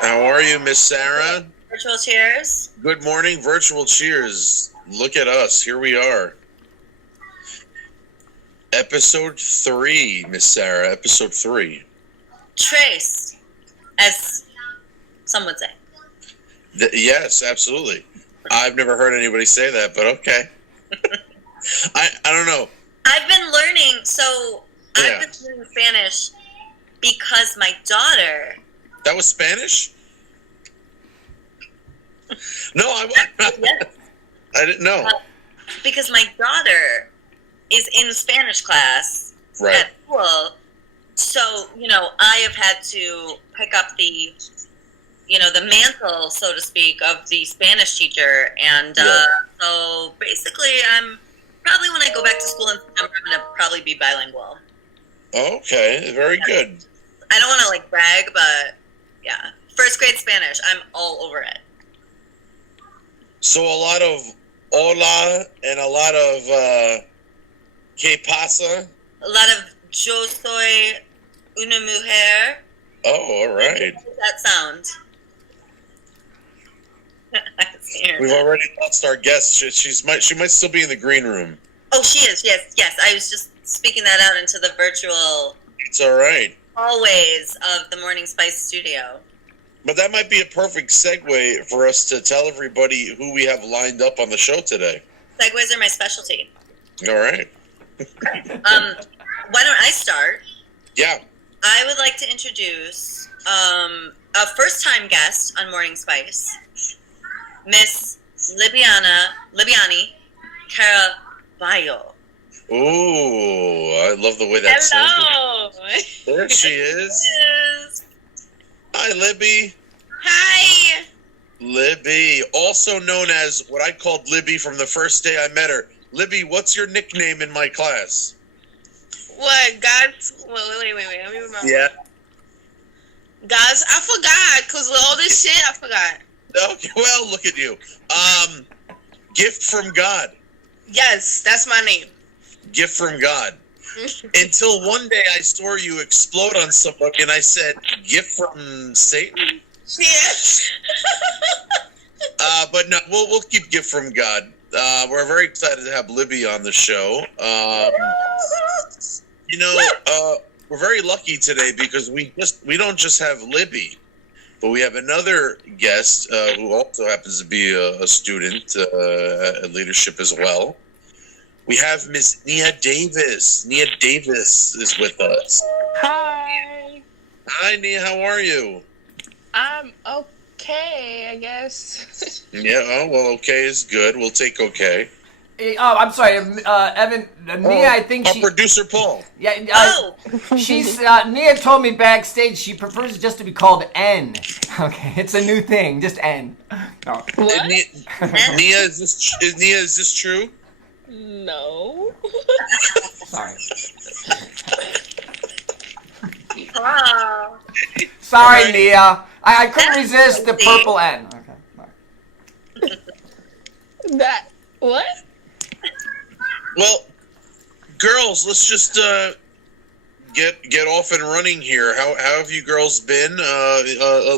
How are you, Miss Sarah? Virtual cheers. Good morning, virtual cheers. Look at us. Here we are. Episode 3, Miss Sarah. Episode 3. Trace, as some would say. Yes, absolutely. I've never heard anybody say that, but okay. I don't know. I've been learning, I've been learning Spanish because my daughter... That was Spanish? No, yes. I didn't know. Because my daughter is in Spanish class at school, so, I have had to pick up the mantle, so to speak, of the Spanish teacher, and so basically I'm probably, when I go back to school in September, I'm going to probably be bilingual. Okay, very good. I don't want to, brag, but... Yeah, first grade Spanish. I'm all over it. So a lot of hola and a lot of ¿qué pasa? A lot of yo soy una mujer. Oh, all right. How does that sound? We've already lost our guest. She might still be in the green room. Oh, she is. Yes. I was just speaking that out into the virtual. It's all right. Hallways of the Morning Spice studio. But that might be a perfect segue for us to tell everybody who we have lined up on the show today. Segues are my specialty. All right. Why don't I start? Yeah. I would like to introduce a first-time guest on Morning Spice, Miss Libiani Caraballo. Ooh, I love the way that Hello. sounds. There she is. Hi, Libby. Hi. Libby, also known as what I called Libby from the first day I met her. Libby, what's your nickname in my class? What? God's... Wait. Let me remember. Yeah. God's... I forgot, because with all this shit, I forgot. Okay, well, look at you. Gift from God. Yes, that's my name. Gift from God. Until one day I saw you explode on somebody and I said, gift from Satan? Yes. But no, we'll keep gift from God. We're very excited to have Libby on the show. We're very lucky today because we don't just have Libby, but we have another guest who also happens to be a student at leadership as well. We have Miss Nia Davis. Nia Davis is with us. Hi. Hi, Nia. How are you? I'm okay, I guess. Yeah. Oh, well, okay is good. We'll take okay. I'm sorry, Evan. Nia, I think our producer Paul. Yeah. She's Nia told me backstage she prefers just to be called N. Okay, it's a new thing, just N. No. What? Nia, is this true? No. Sorry. Wow. Sorry, Nia. I couldn't resist the purple N. Okay. That what? Well, girls, let's just get off and running here. How have you girls been?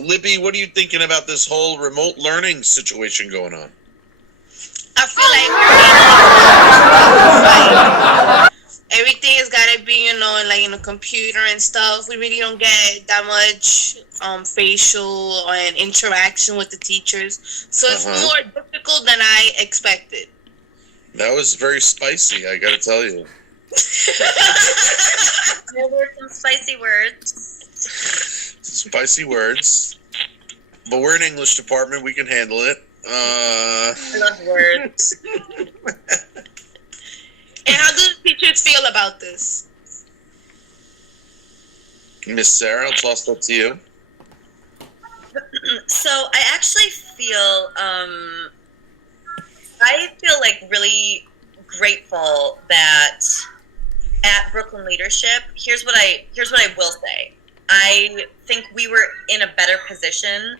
Libby, what are you thinking about this whole remote learning situation going on? I feel like everything has got to be, in a computer and stuff. We really don't get that much facial and interaction with the teachers. So it's more difficult than I expected. That was very spicy, I gotta tell you. There were some spicy words. Spicy words. But we're in English department, we can handle it. I love words. And how do the teachers feel about this? Miss Sarah, I'll toss that to you. So I actually feel like really grateful that at Brooklyn Leadership, here's what I will say. I think we were in a better position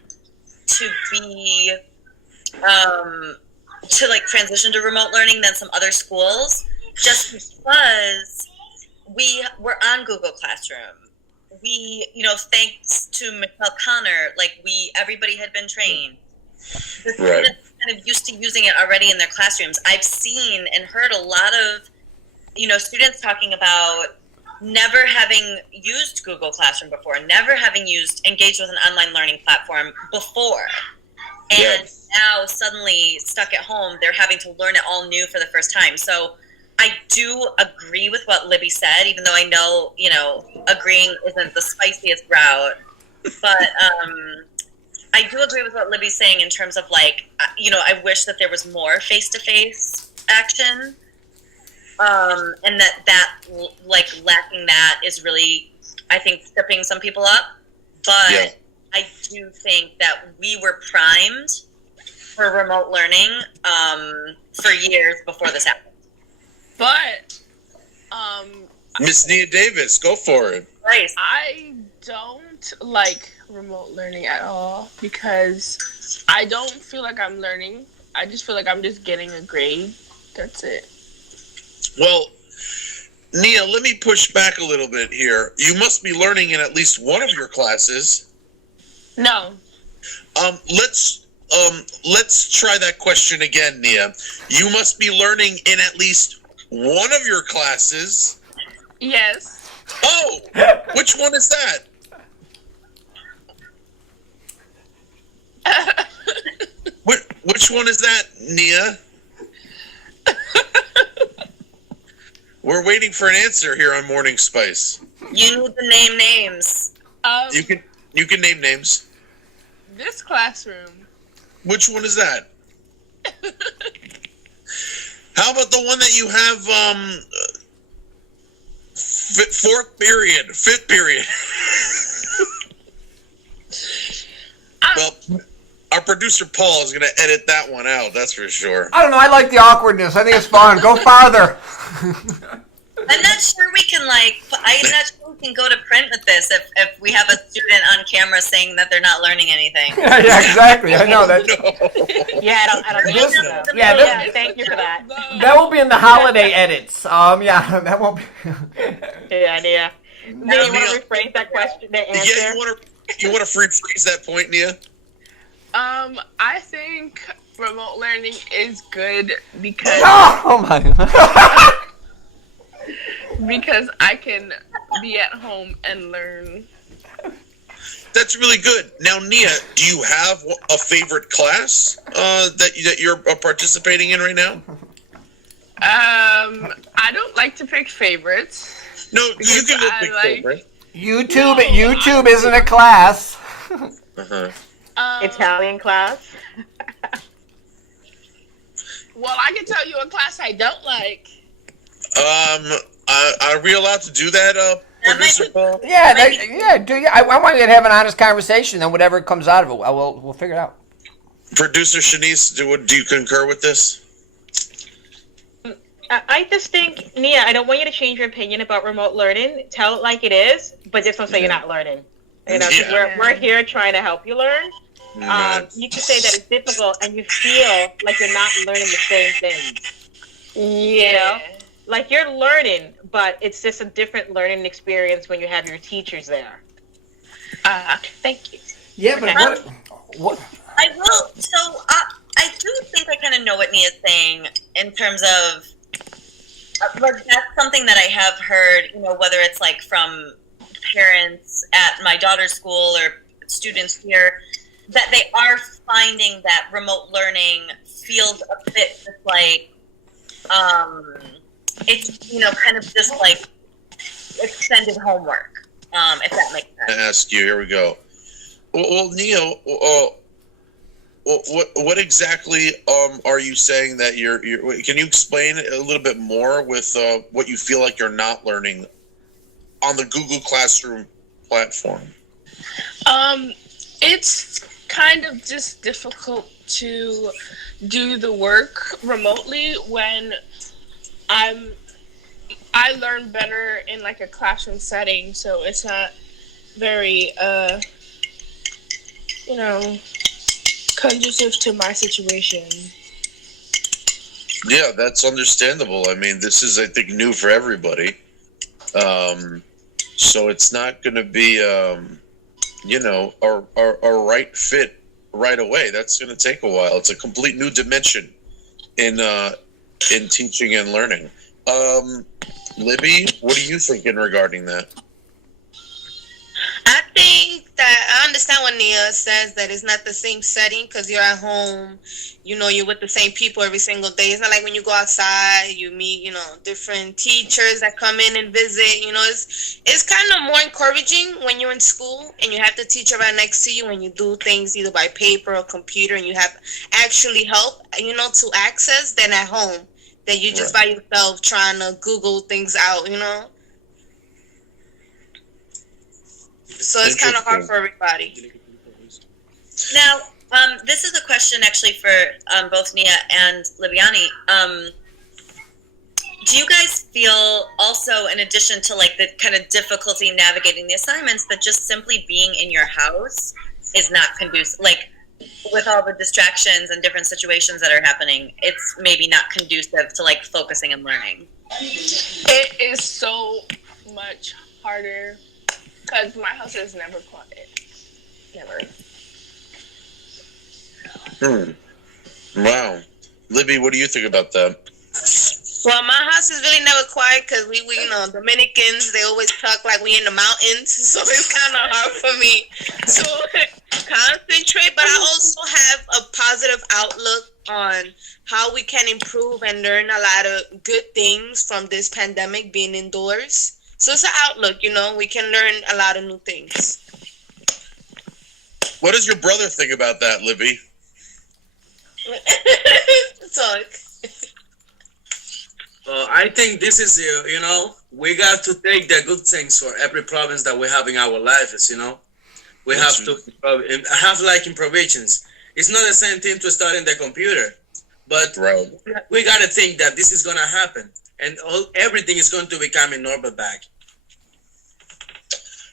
to be to like transition to remote learning than some other schools, just because we were on Google Classroom. We, thanks to Michelle Connor, everybody had been trained. The students kind of used to using it already in their classrooms. I've seen and heard a lot of, students talking about never having used Google Classroom before, never having engaged with an online learning platform before. And now suddenly stuck at home, they're having to learn it all new for the first time. So I do agree with what Libby said, even though I know, agreeing isn't the spiciest route. But I do agree with what Libby's saying in terms of I wish that there was more face-to-face action. And that lacking that is really, I think, tripping some people up. But I do think that we were primed for remote learning for years before this happened. But Miss Nia Davis, go for it. Right. I don't like remote learning at all because I don't feel like I'm learning. I just feel like I'm just getting a grade. That's it. Well, Nia, let me push back a little bit here. You must be learning in at least one of your classes. No. Let's try that question again, Nia. You must be learning in at least one of your classes. Yes. Oh, which one is that? Which one is that, Nia? We're waiting for an answer here on Morning Spice. You need to name names. You can name names. This classroom. Which one is that? How about the one that you have fifth period? Well, our producer Paul is going to edit that one out, that's for sure. I don't know. I like the awkwardness. I think it's fun. Go farther. I'm not sure we can I'm not sure we can go to print with this if we have a student on camera saying that they're not learning anything. Yeah, exactly. I know that. Yeah, I don't think so. Yeah, Thank you for that. That will be in the holiday edits. Yeah, that won't be. Yeah. Do you want to rephrase that question, the answer? Yeah, you want to rephrase that point, Nia? I think remote learning is good because Oh my. because I can be at home and learn. That's really good. Now, Nia, do you have a favorite class that you're participating in right now? I don't like to pick favorites. No, you can go pick favorite. YouTube isn't a class. Uh-huh. Italian class. Well, I can tell you a class I don't like. Are we allowed to do that, Producer Paul? Yeah, I want you to have an honest conversation, and whatever comes out of it, we'll figure it out. Producer Shaniece, do you concur with this? I just think, Nia, I don't want you to change your opinion about remote learning. Tell it like it is, but just don't say you're not learning. We're here trying to help you learn. You can say that it's difficult and you feel like you're not learning the same things. Yeah. Like you're learning, but it's just a different learning experience when you have your teachers there. Thank you. Yeah, but what? I will. So I do think I kind of know what Nia's saying in terms of, that's something that I have heard, whether it's from parents at my daughter's school or students here, that they are finding that remote learning feels a bit just it's kind of just extended homework, if that makes sense. I ask you, here we go. Well, Nia, what exactly are you saying that you're? Can you explain a little bit more with what you feel like you're not learning on the Google Classroom platform? It's kind of just difficult to do the work remotely when I learn better in like a classroom setting, so it's not very conducive to my situation. Yeah, that's understandable. I mean, this is, I think, new for everybody. So it's not going to be, a right fit right away. That's going to take a while. It's a complete new dimension in teaching and learning. Libby, what are you thinking regarding that? I think that I understand what Nia says, that it's not the same setting because you're at home, you're with the same people every single day. It's not like when you go outside, you meet, different teachers that come in and visit. It's kind of more encouraging when you're in school and you have the teacher right next to you and you do things either by paper or computer and you have actually help, to access than at home, that you just by yourself trying to Google things out, So it's kind of hard for everybody. Now, this is a question actually for both Nia and Libiani. Do you guys feel also, in addition to like the kind of difficulty navigating the assignments, that just simply being in your house is not conducive? Like, with all the distractions and different situations that are happening, it's maybe not conducive to like focusing and learning. It is so much harder because my house is never quiet. Never. Wow. Libby, what do you think about that? Well, my house is really never quiet because we Dominicans, they always talk like we in the mountains, so it's kind of hard for me to concentrate. But I also have a positive outlook on how we can improve and learn a lot of good things from this pandemic, being indoors. So it's an outlook, we can learn a lot of new things. What does your brother think about that, Libby? Talk. I think this is, we got to take the good things for every province that we have in our lives, We have to have like improvisations. It's not the same thing to study in the computer, but we got to think that this is going to happen and everything is going to become a normal back.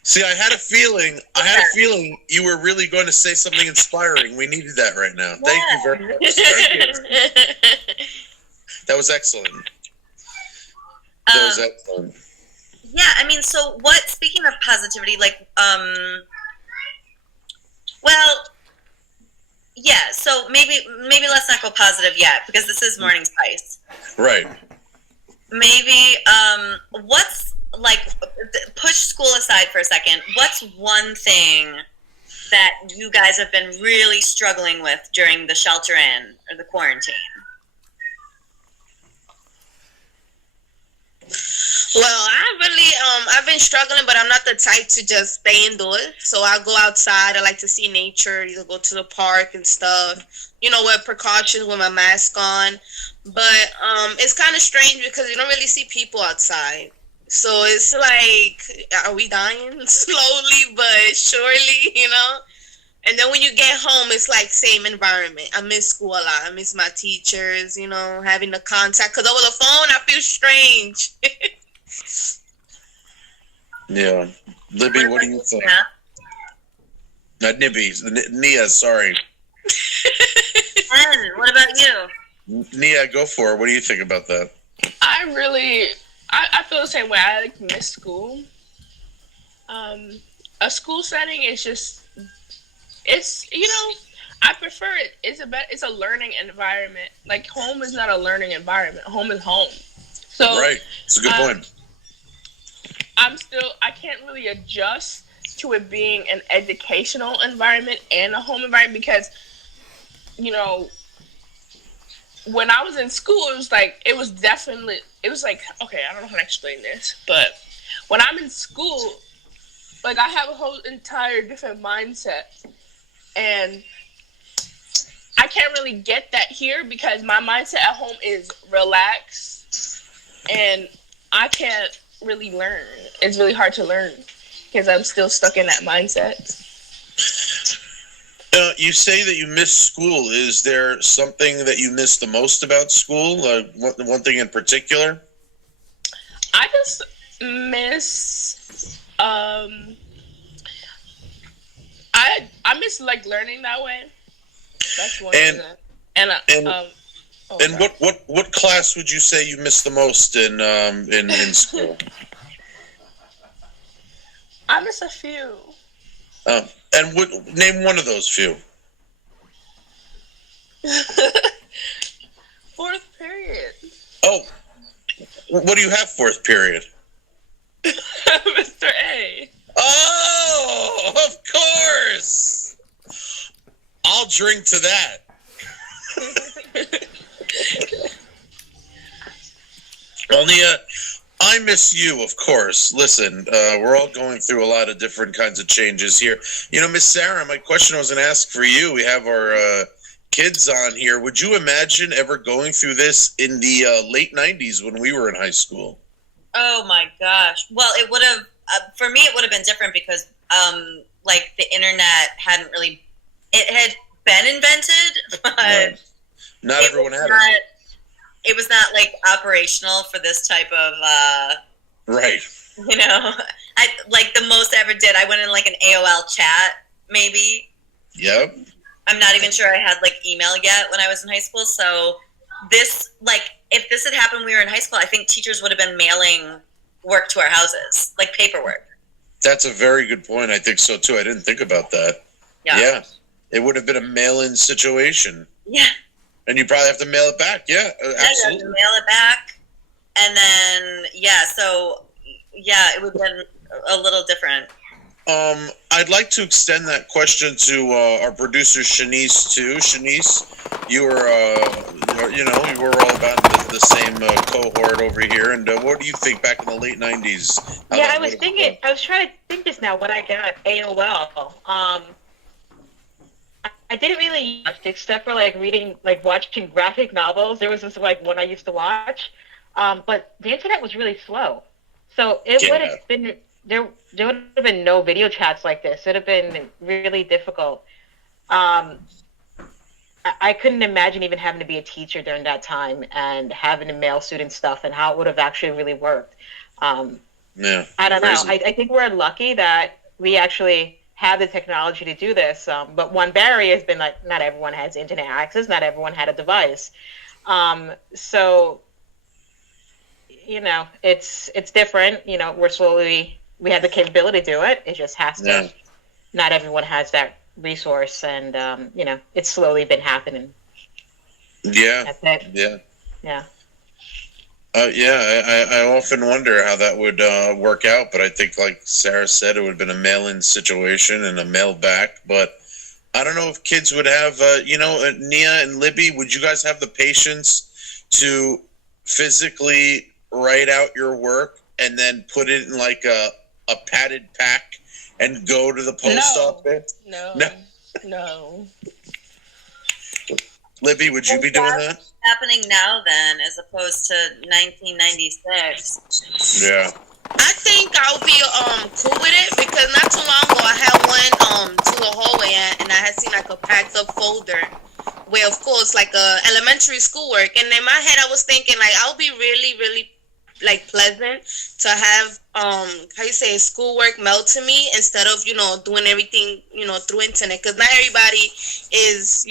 See, I had a feeling you were really going to say something inspiring. We needed that right now. Yeah. Thank you very much. Thank you. That was excellent. Excellent. Yeah, I mean, so speaking of positivity, like, so maybe let's not go positive yet because this is morning spice. Right. Maybe, what's, like, push school aside for a second, what's one thing that you guys have been really struggling with during the shelter in or the quarantine? Well, I've been struggling, but I'm not the type to just stay indoors. So I go outside. I like to see nature, either go to the park and stuff, with precautions with my mask on. But it's kind of strange because you don't really see people outside. So it's like, are we dying slowly but surely, And then when you get home, it's like same environment. I miss school a lot. I miss my teachers, having the contact. Because over the phone, I feel strange. Yeah. Libby, what do you think? Not Nibby. Nia, sorry. Ann, what about you? Nia, go for it. What do you think about that? I feel the same way. I miss school. A school setting is just, I prefer it. It's a learning environment. Like, home is not a learning environment. Home is home. So right. It's a good point. I can't really adjust to it being an educational environment and a home environment because, when I was in school, it was like, okay, I don't know how to explain this, but when I'm in school, like, I have a whole entire different mindset, and I can't really get that here because my mindset at home is relax, and I can't really learn. It's really hard to learn because I'm still stuck in that mindset. You say that you miss school. Is there something that you miss the most about school? One thing in particular? I just miss I miss like learning that way. That's one thing. And what class would you say you miss the most in school? I miss a few. And name one of those few. Fourth period. Oh, what do you have fourth period? Mr. A. Oh, of course. I'll drink to that. Only I miss you, of course. Listen, we're all going through a lot of different kinds of changes here. You know, Miss Sarah, my question I was going to ask for you, we have our kids on here. Would you imagine ever going through this in the late 90s when we were in high school? Oh, my gosh. Well, it would have, for me, it would have been different because, like, the internet hadn't really, it had been invented, but right. Not everyone had it. It was not like operational for this type of right. You know, I like the most I ever did. I went in like an AOL chat, maybe. Yep. I'm not even sure I had like email yet when I was in high school. So this, like, if this had happened when we were in high school, I think teachers would have been mailing work to our houses, like paperwork. That's a very good point. I think so too. I didn't think about that. Yeah. It would have been a mail-in situation. Yeah. And you probably have to mail it back. Yeah, absolutely. You have to mail it back. And then, it would have been a little different. I'd like to extend that question to our producer, Shaniece, too. Shaniece, you were all about the same cohort over here. And what do you think back in the late 90s? I was trying to think this now when I got AOL. I didn't really watch except for like reading, like watching graphic novels. There was this like one I used to watch, but the internet was really slow, so it would have been there would have been no video chats like this. It would have been really difficult. I couldn't imagine even having to be a teacher during that time and having to mail student stuff and how it would have actually really worked. I don't know. I think we're lucky that we actually have the technology to do this, but one barrier has been like not everyone has internet access, not everyone had a device, so you know it's different. You know, we have the capability to do it. It just has to. Not everyone has that resource, and you know, it's slowly been happening. That's it. I often wonder how that would work out, but I think, like Sarah said, it would have been a mail-in situation and a mail back. But I don't know if kids would have, Nia and Libby, would you guys have the patience to physically write out your work and then put it in like a padded pack and go to the post office? No. Libby, would you be doing that? Happening now then as opposed to 1996. Yeah. I think I'll be cool with it because not too long ago I had one to the hallway and I had seen like a packed up folder where of course like elementary schoolwork, and in my head I was thinking like I'll be really, really like pleasant to have schoolwork mailed to me instead of doing everything through internet, because not everybody is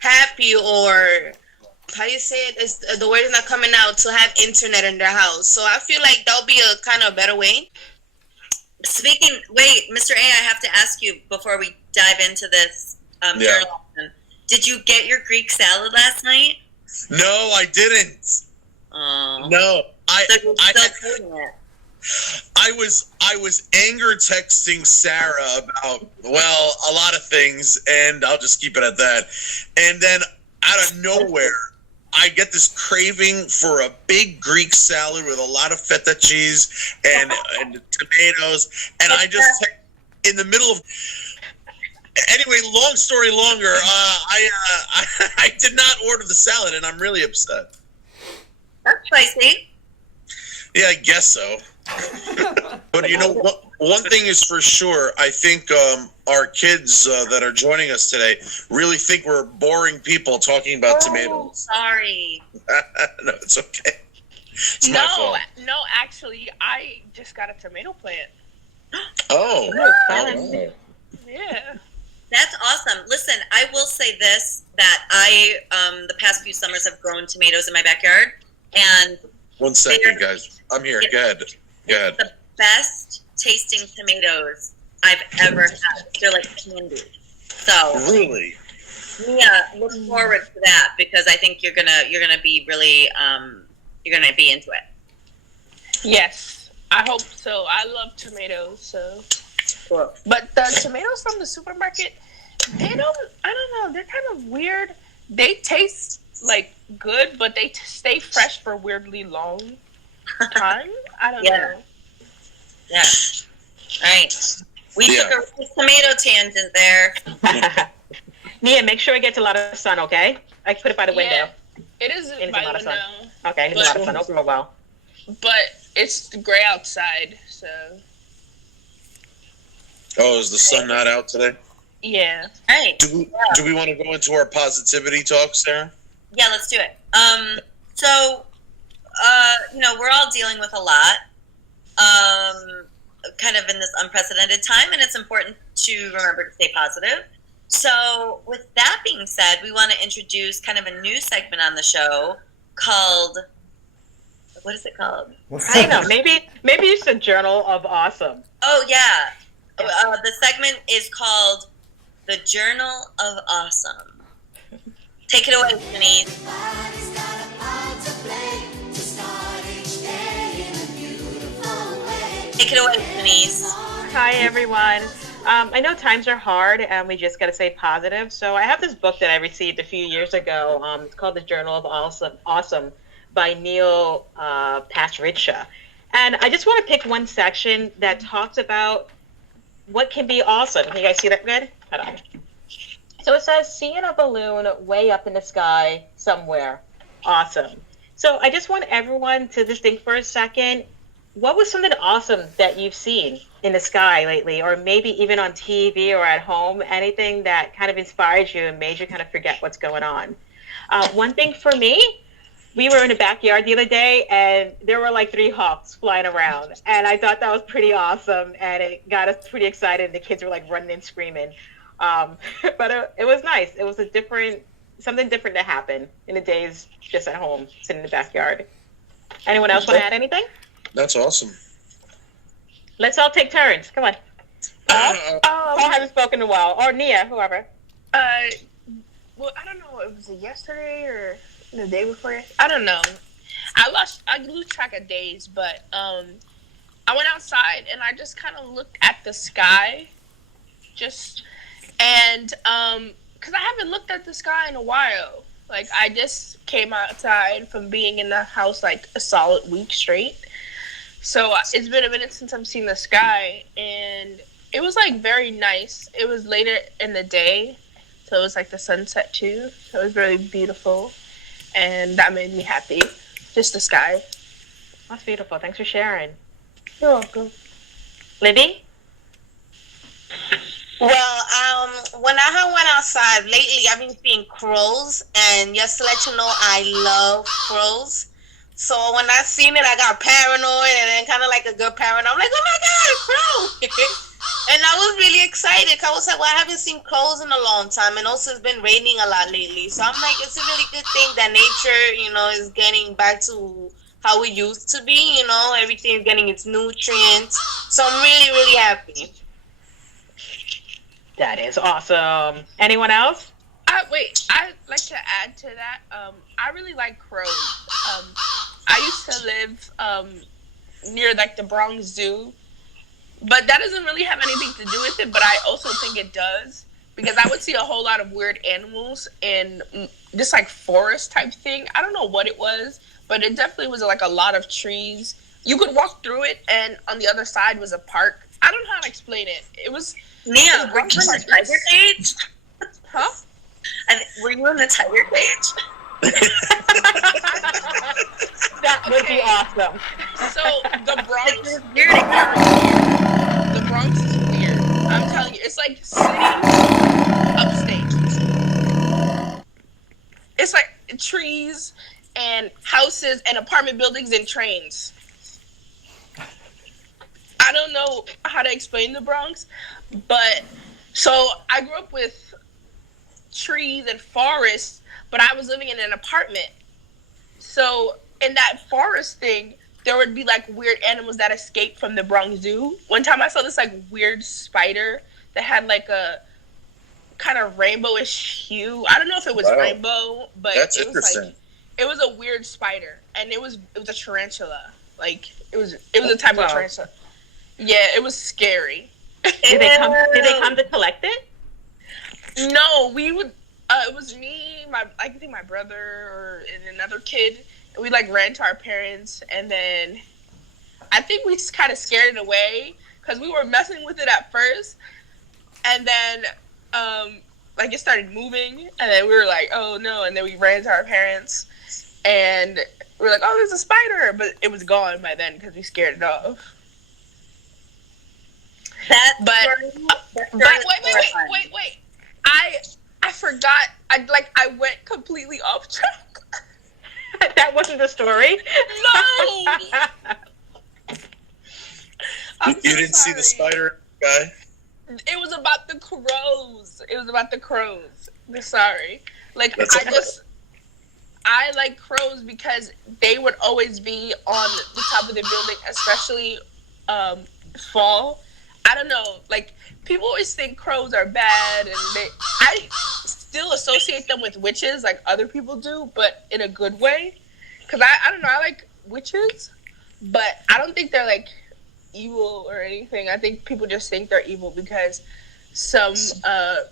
happy, or it's, the word is not coming out, to have internet in their house. So I feel like that'll be a kind of better way. Wait, Mr. A, I have to ask you before we dive into this journal. Did you get your Greek salad last night? No, I didn't. No, I was anger texting Sarah about, well, a lot of things, and I'll just keep it at that. And then out of nowhere, I get this craving for a big Greek salad with a lot of feta cheese and tomatoes, and I just in the middle of, Anyway, long story longer. I did not order the salad, and I'm really upset. That's spicy. Yeah, I guess so. But you know what? One thing is for sure. I think our kids that are joining us today really think we're boring people talking about tomatoes. Sorry. No, it's okay. It's my fault. No, actually, I just got a tomato plant. Oh. Yeah. That's awesome. Listen, I will say this, that I, the past few summers have grown tomatoes in my backyard. And 1 second, guys. I'm here. Go ahead. The best tasting tomatoes I've ever had. They're like candy. So really, yeah, look forward to that because I think you're gonna be really you're gonna be into it. Yes, I hope so. I love tomatoes. So, cool. But the tomatoes from the supermarket, I don't know. They're kind of weird. They taste like good, but they stay fresh for weirdly long time. I don't know. Yeah. All right. We took a tomato tangent there. Nia, make sure it gets a lot of sun, okay? I can put it by the window. It is by the window. Okay, it needs a lot of sun. It'll grow well. But it's gray outside, so. Oh, is the sun not out today? Yeah. All right. Do we want to go into our positivity talk, Sarah? Yeah, let's do it. So, we're all dealing with a lot, kind of in this unprecedented time, and it's important to remember to stay positive. So, with that being said, we want to introduce kind of a new segment on the show called, what is it called? I don't know. Maybe it's the Journal of Awesome. Oh, yeah. The segment is called The Journal of Awesome. Take it away, Shaniece. Take it away, Shaniece. Hi, everyone. I know times are hard, and we just got to stay positive. So I have this book that I received a few years ago. It's called The Journal of Awesome by Neil Pasricha. And I just want to pick one section that talks about what can be awesome. Can you guys see that good? Hold on. So it says, seeing a balloon way up in the sky somewhere. Awesome. So I just want everyone to just think for a second, what was something awesome that you've seen in the sky lately, or maybe even on TV or at home, anything that kind of inspired you and made you kind of forget what's going on? One thing for me, we were in the backyard the other day, and there were like 3 hawks flying around, and I thought that was pretty awesome, and it got us pretty excited. The kids were like running and screaming. But it was nice. It was something different to happen in the days just at home, sitting in the backyard. Anyone else want to add anything? That's awesome. Let's all take turns. Come on. Paul hasn't spoken in a while. Or Nia, whoever. Well, I don't know. It was yesterday or the day before. I don't know. I lose track of days, but I went outside and I just kind of looked at the sky, because I haven't looked at the sky in a while. Like, I just came outside from being in the house like a solid week straight. So it's been a minute since I've seen the sky, and it was like very nice. It was later in the day, so it was like the sunset too. So it was really beautiful, and that made me happy. Just the sky. That's beautiful. Thanks for sharing. You're welcome. Libby? Well, when I went outside lately, I've been seeing crows, and just to let you know, I love crows. So when I seen it, I got paranoid, and then kind of like a good parent, I'm like, oh my God, a crow! And I was really excited. I was like, well, I haven't seen crows in a long time, and also it's been raining a lot lately. So I'm like, it's a really good thing that nature, is getting back to how it used to be. Everything's getting its nutrients. So I'm really, really happy. That is awesome. Anyone else? I'd like to add to that. I really like crows. I used to live near like the Bronx Zoo, but that doesn't really have anything to do with it. But I also think it does, because I would see a whole lot of weird animals in this like forest type thing. I don't know what it was, but it definitely was like a lot of trees. You could walk through it, and on the other side was a park. I don't know how to explain it. It was Nia, were you in the tiger cage? Huh? Were you in the tiger cage? That would be awesome. So the Bronx, Weird. the Bronx is weird. I'm telling you, it's like city upstate. It's like trees and houses and apartment buildings and trains. I don't know how to explain the Bronx, but so I grew up with trees and forests, but I was living in an apartment. So in that forest thing, there would be like weird animals that escaped from the Bronx Zoo. One time I saw this like weird spider that had like a kind of rainbowish hue. I don't know if it was rainbow, but That's it was interesting. like it was a weird spider, and it was a tarantula. Like it was a type of tarantula. Yeah, it was scary. Did they come to collect it? No, we would. It was me, I think my brother and another kid. And we like ran to our parents, and then I think we kind of scared it away because we were messing with it at first, and then like it started moving, and then we were like, oh no, and then we ran to our parents, and we were like, oh, there's a spider, but it was gone by then because we scared it off. Wait. I forgot. I went completely off track. That wasn't the story. No. You didn't see the spider guy? It was about the crows. Sorry. Like That's okay. I like crows because they would always be on the top of the building, especially fall. I don't know, like people always think crows are bad, and I still associate them with witches like other people do, but in a good way. Cause I don't know, I like witches, but I don't think they're like evil or anything. I think people just think they're evil because some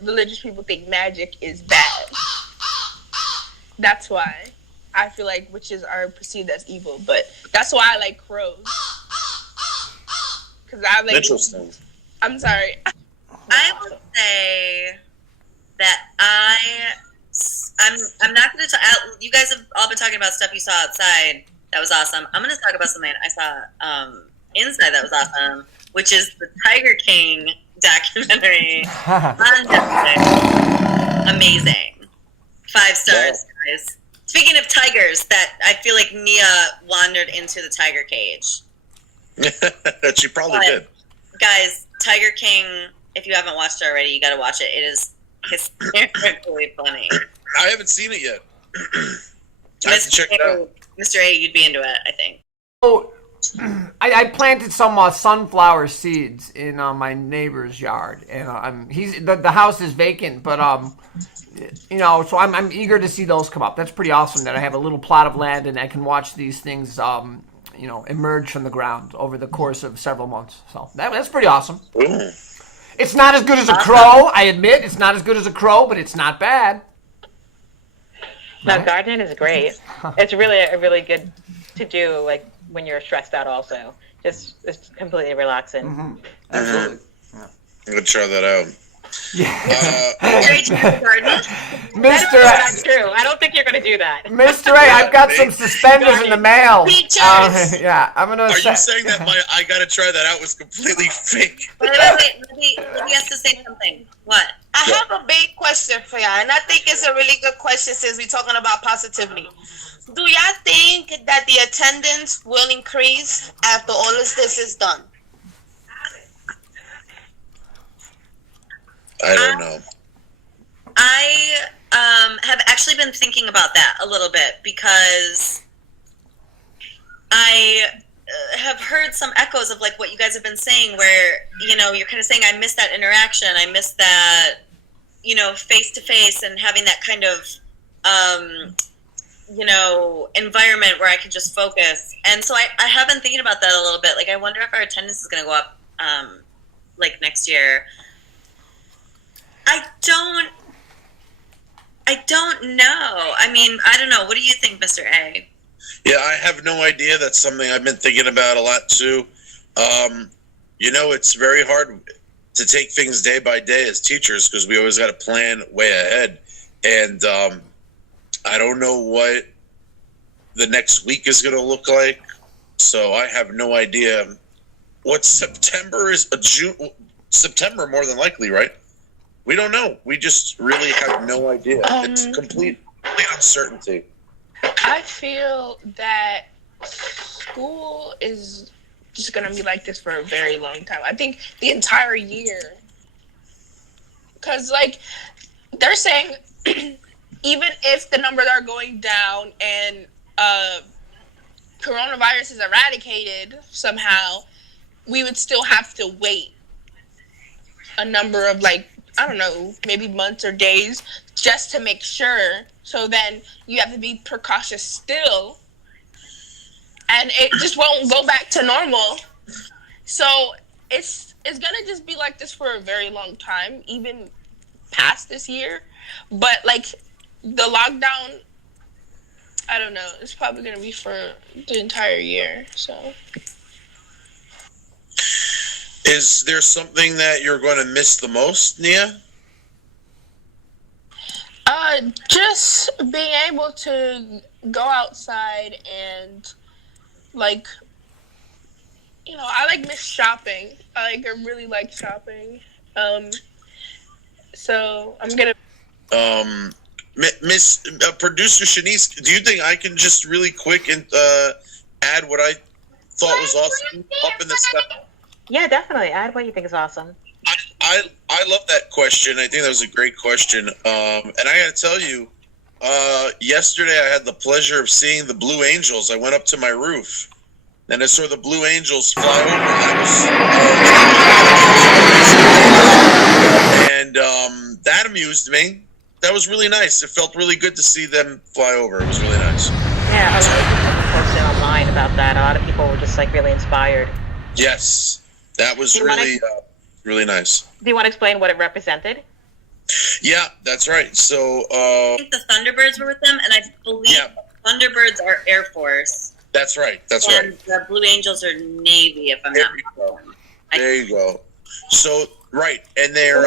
religious people think magic is bad. That's why I feel like witches are perceived as evil, but that's why I like crows. Cause I like. Interesting. I'm sorry. I would say that I'm not going to talk. You guys have all been talking about stuff you saw outside. That was awesome. I'm going to talk about something I saw inside that was awesome, which is the Tiger King documentary on Netflix. Amazing. 5 stars, guys. Speaking of tigers, that I feel like Nia wandered into the tiger cage. She probably did. Guys, Tiger King, if you haven't watched it already, you got to watch it. It is hysterically funny. I haven't seen it yet. I have to check it out. Mr. A, you'd be into it, I think. Oh, I planted some sunflower seeds in my neighbor's yard, and the house is vacant, but so I'm eager to see those come up. That's pretty awesome that I have a little plot of land and I can watch these things emerge from the ground over the course of several months. So that's pretty awesome. Ooh. It's not as good as a crow, I admit. It's not as good as a crow, but it's not bad. No, gardening is great. It's really good to do, like, when you're stressed out also. It's completely relaxing. Mm-hmm. Absolutely. I'm going to try that out. Yeah. Mr. That's true. I don't think you're going to do that. Mr. A, I've got some suspenders in the mail. Yeah, I'm going to Are you saying that I got to try that out was completely fake? Wait. Libby has to say something. What? I have a big question for y'all, and I think it's a really good question since we're talking about positivity. Do y'all think that the attendance will increase after all of this is done? I don't know. I have actually been thinking about that a little bit because I have heard some echoes of like what you guys have been saying where, you're kind of saying I miss that interaction. I miss that, face to face and having that kind of, environment where I can just focus. And so I have been thinking about that a little bit. Like, I wonder if our attendance is going to go up, next year. I don't know. I mean, I don't know. What do you think, Mr. A? Yeah, I have no idea. That's something I've been thinking about a lot too. It's very hard to take things day by day as teachers because we always got to plan way ahead. And I don't know what the next week is going to look like. So I have no idea what September is. September, more than likely, right? We don't know. We just really have no idea. It's complete uncertainty. I feel that school is just going to be like this for a very long time. I think the entire year. Because, they're saying even if the numbers are going down and coronavirus is eradicated somehow, we would still have to wait a number of I don't know, maybe months or days just to make sure. So then you have to be precautious still. And it just won't go back to normal. So it's going to just be like this for a very long time, even past this year. But the lockdown, I don't know, it's probably going to be for the entire year. So is there something that you're going to miss the most, Nia? Just being able to go outside and I miss shopping. I really like shopping. So I'm gonna. Miss Producer Shaniece, do you think I can just really quick and add what I thought was awesome up in the sky? Yeah, definitely. Add what you think is awesome. I love that question. I think that was a great question. And I got to tell you, yesterday I had the pleasure of seeing the Blue Angels. I went up to my roof, and I saw the Blue Angels fly over the house. And that amused me. That was really nice. It felt really good to see them fly over. It was really nice. Yeah, a lot of people posted online about that. A lot of people were just really inspired. Yes, that was really really nice. Do you want to explain what it represented? Yeah, that's right. So I think the Thunderbirds were with them, and I believe Thunderbirds are Air Force. That's right. That's and right. The Blue Angels are Navy, if I'm not mistaken. There you go. So right, and they're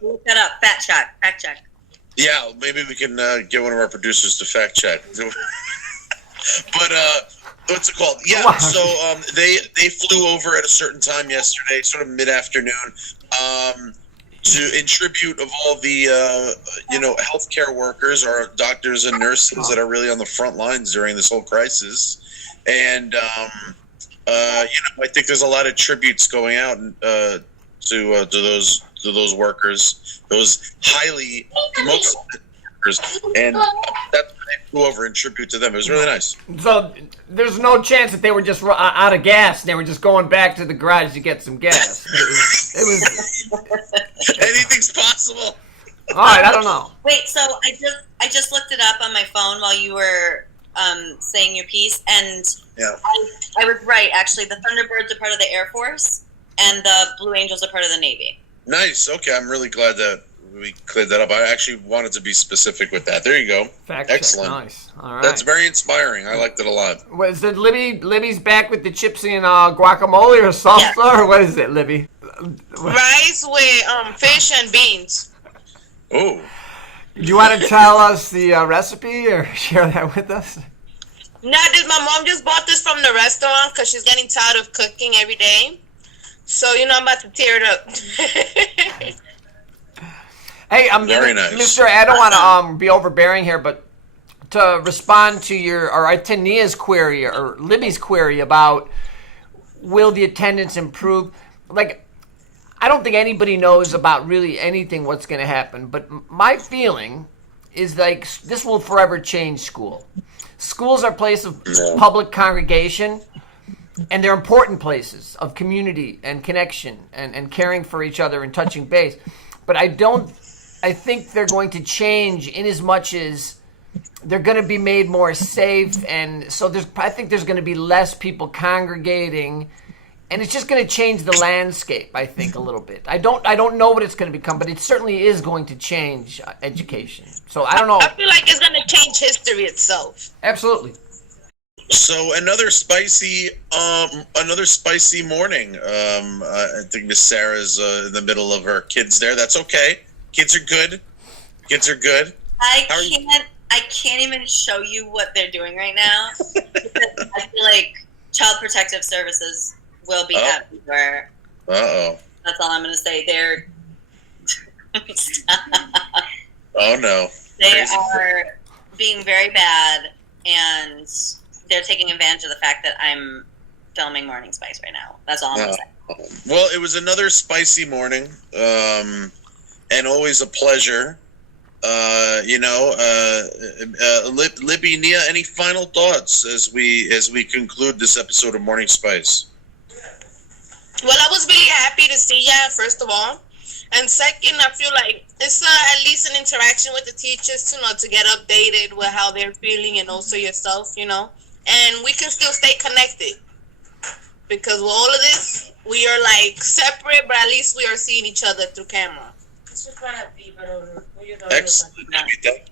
look that up. Fact check. Yeah, maybe we can get one of our producers to fact check. But what's it called? Yeah, so they flew over at a certain time yesterday, sort of mid-afternoon, in tribute of all the healthcare workers, or doctors and nurses that are really on the front lines during this whole crisis. And I think there's a lot of tributes going out to those workers, those highly most workers, and that's what they flew over in tribute to them. It was really nice. So there's no chance that they were just out of gas and they were just going back to the garage to get some gas. It was anything's possible. All right, I don't know. Wait, so I just looked it up on my phone while you were saying your piece, and I was right. Actually, the Thunderbirds are part of the Air Force, and the Blue Angels are part of the Navy. Nice. Okay, I'm really glad that we cleared that up. I actually wanted to be specific with that. There you go. Excellent. Nice. All right. That's very inspiring. I liked it a lot. What is it, Libby? Libby's back with the chips and guacamole or salsa, or what is it, Libby? Rice with fish and beans. Oh. Do you want to tell us the recipe or share that with us? No, my mom just bought this from the restaurant because she's getting tired of cooking every day. So, I'm about to tear it up. Hey, very nice. Mr. I don't want to be overbearing here, but to respond to to Nia's query or Libby's query about will the attendance improve? I don't think anybody knows about really anything what's going to happen, but my feeling is this will forever change school. Schools are a place of public congregation, and they're important places of community and connection and caring for each other and touching base. But I think they're going to change in as much as they're going to be made more safe, and so I think there's going to be less people congregating. And it's just going to change the landscape, I think, a little bit. I don't know what it's going to become, but it certainly is going to change education. So I don't know. I feel like it's going to change history itself. Absolutely. So another spicy morning. I think Miss Sarah's in the middle of her kids there. That's okay. Kids are good. Kids are good. I can't even show you what they're doing right now. Because I feel like Child Protective Services will be happy for. Uh-oh. That's all I'm going to say. They're. Oh no. They Crazy. are being very bad, and they're taking advantage of the fact that I'm filming Morning Spice right now. That's all I'm going to say. Well, it was another spicy morning, and always a pleasure. Libby, Nia, any final thoughts as we conclude this episode of Morning Spice? Well, I was really happy to see ya, first of all. And second, I feel like it's at least an interaction with the teachers to get updated with how they're feeling and also yourself, And we can still stay connected. Because with all of this, we are like separate, but at least we are seeing each other through camera. Excellent. Thank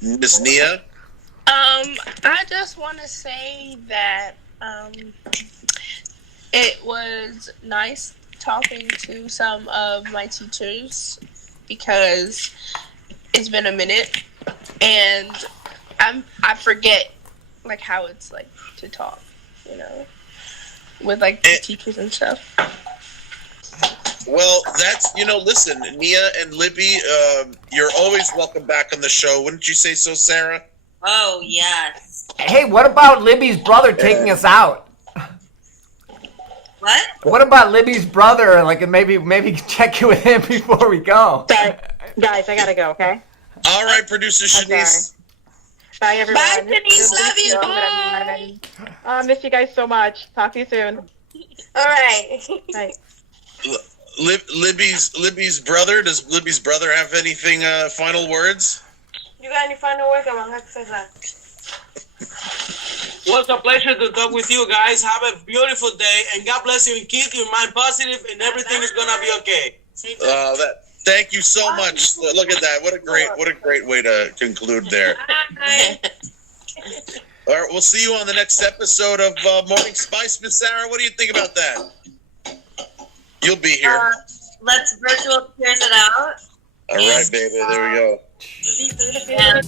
you. Miss Nia? I just want to say that it was nice talking to some of my teachers because it's been a minute and I forget like how it's like to talk, with like the teachers and stuff. Well, that's, listen, Nia and Libby, you're always welcome back on the show. Wouldn't you say so, Sarah? Oh, yes. Hey, what about Libby's brother taking us out? What? What about Libby's brother? Like, maybe check in with him before we go. Sorry. Guys, I gotta go, okay? All right, producer Shaniece. Bye, everyone. Bye, Shaniece. Love you. Bye. Miss you guys so much. Talk to you soon. All right. Bye. Libby's brother. Does Libby's brother have anything? Final words? You got any final words? It was a pleasure to talk with you guys. Have a beautiful day, and God bless you and keep your mind positive, and everything is gonna be okay. Thank you so much. Look at that. What a great way to conclude there. All right, we'll see you on the next episode of Morning Spice. Miss Sarah, what do you think about that? You'll be here. Let's virtual cheers it out. All right, baby. There we go. And